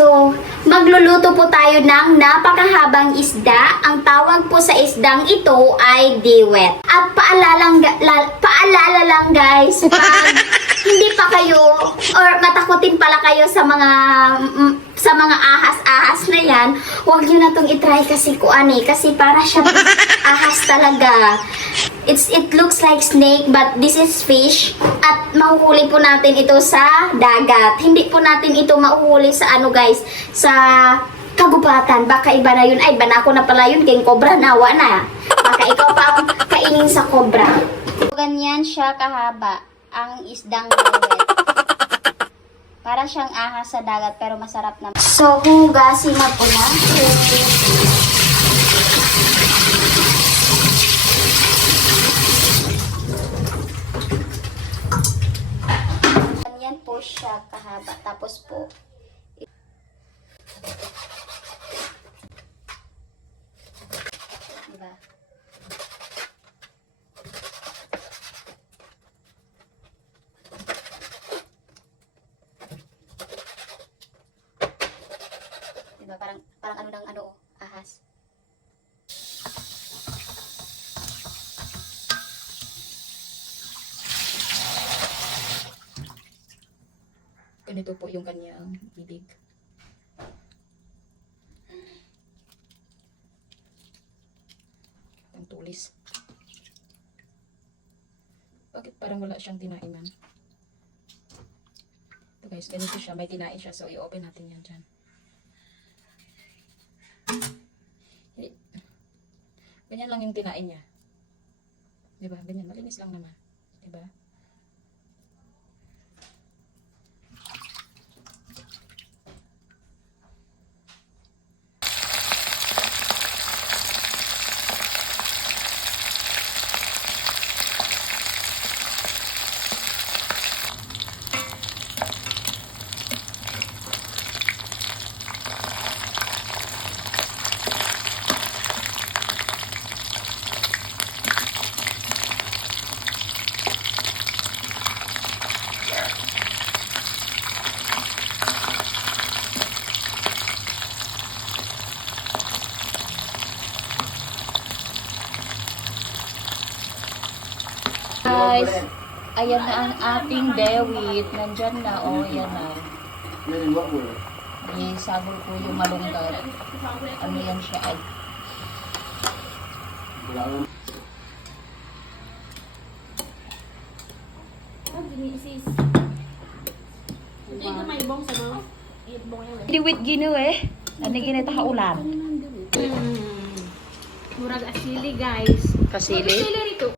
So, magluluto po tayo ng napakahabang isda. Ang tawag po sa isdang ito ay diwat. At paalala lang guys, pag hindi pa kayo or matakutin pala kayo sa mga ahas-ahas na yan, huwag nyo na itong itry kasi kasi para siya ahas talaga. It looks like snake but this is fish at mahuhuli po natin ito sa dagat. Hindi po natin ito mahuhuli sa guys, sa kagubatan. Baka iba na yun. Ay, banako na pala yun. Kaya cobra nawa na. Baka ikaw pa ang kainin sa cobra. Ganyan siya kahaba ang isdang gawet. Para siyang ahas sa dagat pero masarap naman. So, hugasin na po na. Ganyan po siya kahaba. Tapos po, diba? Diba? Parang ahas. Ganito po yung kanyang bibig. Ang tulis. Bakit parang wala siyang tinainan? Ito guys, ganito siya. May tinain siya. So, i-open natin yan dyan. Ganyan lang yung tinain niya. Diba? Ganyan. Malinis lang naman. Diba? Guys, ayan na ang ating dewit. Nandyan na, yan na. Sabol ko yung malunggay. Ano yan siya? Dewit gino Ano ginita ka ulam? Murag asili guys. Kasili? Asili rito.